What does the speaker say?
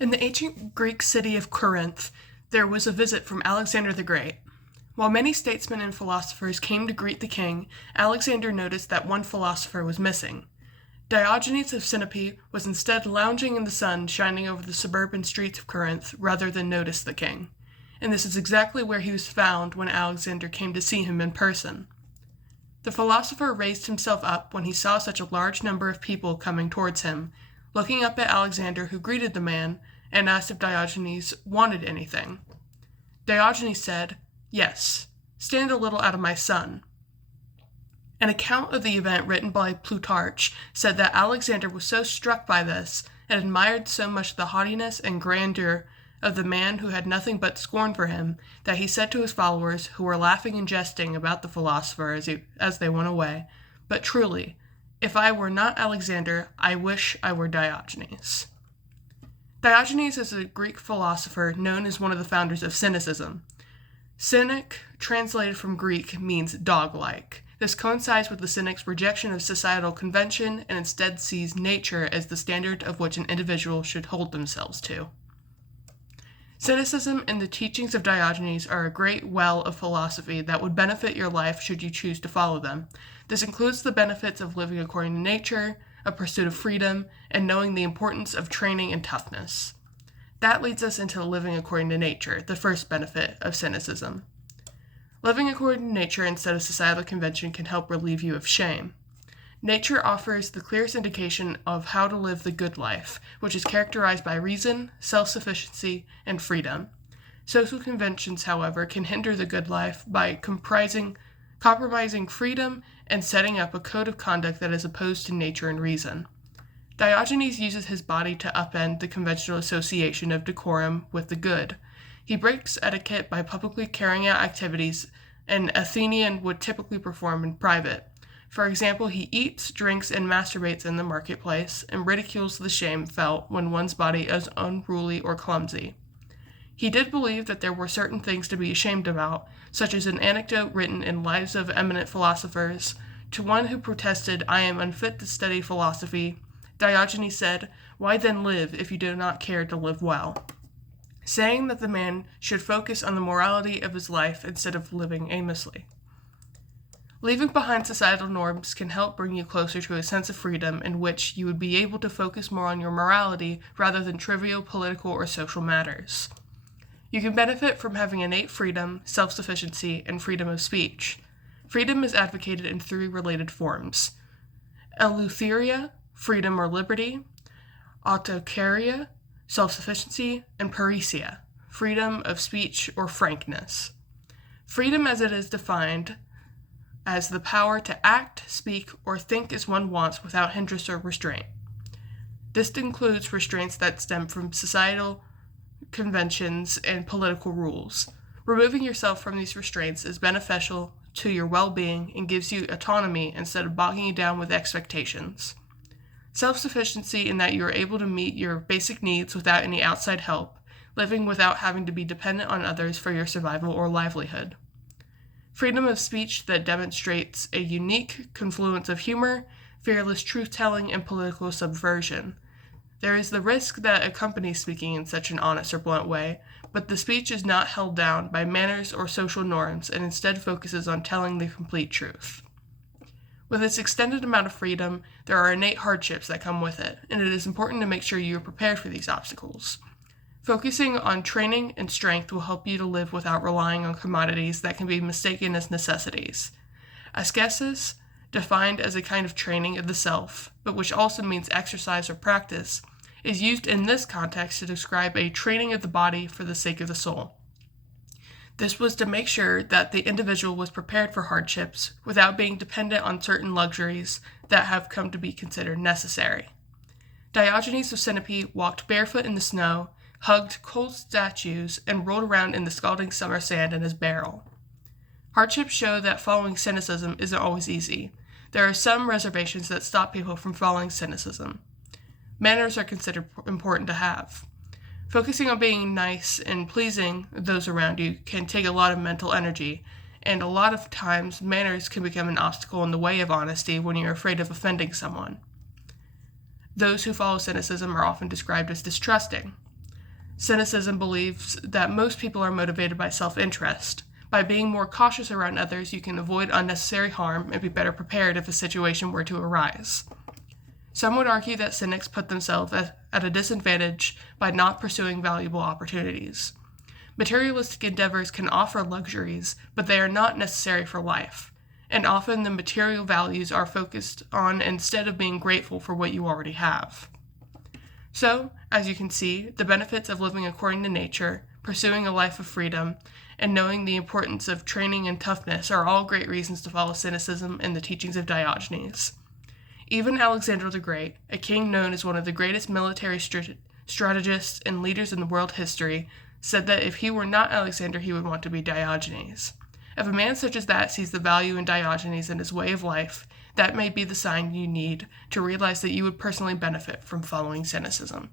In the ancient Greek city of Corinth, there was a visit from Alexander the Great. While many statesmen and philosophers came to greet the king, Alexander noticed that one philosopher was missing. Diogenes of Sinope was instead lounging in the sun shining over the suburban streets of Corinth rather than notice the king. And this is exactly where he was found when Alexander came to see him in person. The philosopher raised himself up when he saw such a large number of people coming towards him, looking up at Alexander, who greeted the man and asked if Diogenes wanted anything. Diogenes said, "Yes, stand a little out of my sun." An account of the event written by Plutarch said that Alexander was so struck by this and admired so much the haughtiness and grandeur of the man who had nothing but scorn for him, that he said to his followers, who were laughing and jesting about the philosopher as they went away, "But truly, if I were not Alexander, I wish I were Diogenes." Diogenes is a Greek philosopher known as one of the founders of Cynicism. Cynic, translated from Greek, means dog-like. This coincides with the Cynic's rejection of societal convention and instead sees nature as the standard of which an individual should hold themselves to. Cynicism and the teachings of Diogenes are a great well of philosophy that would benefit your life should you choose to follow them. This includes the benefits of living according to nature, a pursuit of freedom, and knowing the importance of training and toughness. That leads us into living according to nature, the first benefit of cynicism. Living according to nature instead of societal convention can help relieve you of shame. Nature offers the clearest indication of how to live the good life, which is characterized by reason, self-sufficiency, and freedom. Social conventions, however, can hinder the good life by compromising freedom and setting up a code of conduct that is opposed to nature and reason. Diogenes uses his body to upend the conventional association of decorum with the good. He breaks etiquette by publicly carrying out activities an Athenian would typically perform in private. For example, he eats, drinks, and masturbates in the marketplace, and ridicules the shame felt when one's body is unruly or clumsy. He did believe that there were certain things to be ashamed about, such as an anecdote written in Lives of Eminent Philosophers. To one who protested, "I am unfit to study philosophy," Diogenes said, "Why then live if you do not care to live well?" saying that the man should focus on the morality of his life instead of living aimlessly. Leaving behind societal norms can help bring you closer to a sense of freedom in which you would be able to focus more on your morality rather than trivial political or social matters. You can benefit from having innate freedom, self-sufficiency, and freedom of speech. Freedom is advocated in three related forms: eleutheria, freedom or liberty; autokeria, self-sufficiency; and parrhesia, freedom of speech or frankness. Freedom, as it is defined, as the power to act, speak, or think as one wants without hindrance or restraint. This includes restraints that stem from societal conventions and political rules. Removing yourself from these restraints is beneficial to your well-being and gives you autonomy instead of bogging you down with expectations. Self-sufficiency in that you are able to meet your basic needs without any outside help, living without having to be dependent on others for your survival or livelihood. Freedom of speech that demonstrates a unique confluence of humor, fearless truth-telling, and political subversion. There is the risk that accompanies speaking in such an honest or blunt way, but the speech is not held down by manners or social norms and instead focuses on telling the complete truth. With this extended amount of freedom, there are innate hardships that come with it, and it is important to make sure you are prepared for these obstacles. Focusing on training and strength will help you to live without relying on commodities that can be mistaken as necessities. Ascesis, defined as a kind of training of the self, but which also means exercise or practice, is used in this context to describe a training of the body for the sake of the soul. This was to make sure that the individual was prepared for hardships without being dependent on certain luxuries that have come to be considered necessary. Diogenes of Sinope walked barefoot in the snow, hugged cold statues, and rolled around in the scalding summer sand in his barrel. Hardships show that following cynicism isn't always easy. There are some reservations that stop people from following cynicism. Manners are considered important to have. Focusing on being nice and pleasing those around you can take a lot of mental energy, and a lot of times manners can become an obstacle in the way of honesty when you're afraid of offending someone. Those who follow cynicism are often described as distrusting. Cynicism believes that most people are motivated by self-interest. By being more cautious around others, you can avoid unnecessary harm and be better prepared if a situation were to arise. Some would argue that cynics put themselves at a disadvantage by not pursuing valuable opportunities. Materialistic endeavors can offer luxuries, but they are not necessary for life, and often the material values are focused on instead of being grateful for what you already have. So, as you can see, the benefits of living according to nature, pursuing a life of freedom, and knowing the importance of training and toughness are all great reasons to follow cynicism and the teachings of Diogenes. Even Alexander the Great, a king known as one of the greatest military strategists and leaders in the world history, said that if he were not Alexander, he would want to be Diogenes. If a man such as that sees the value in Diogenes and his way of life, that may be the sign you need to realize that you would personally benefit from following cynicism.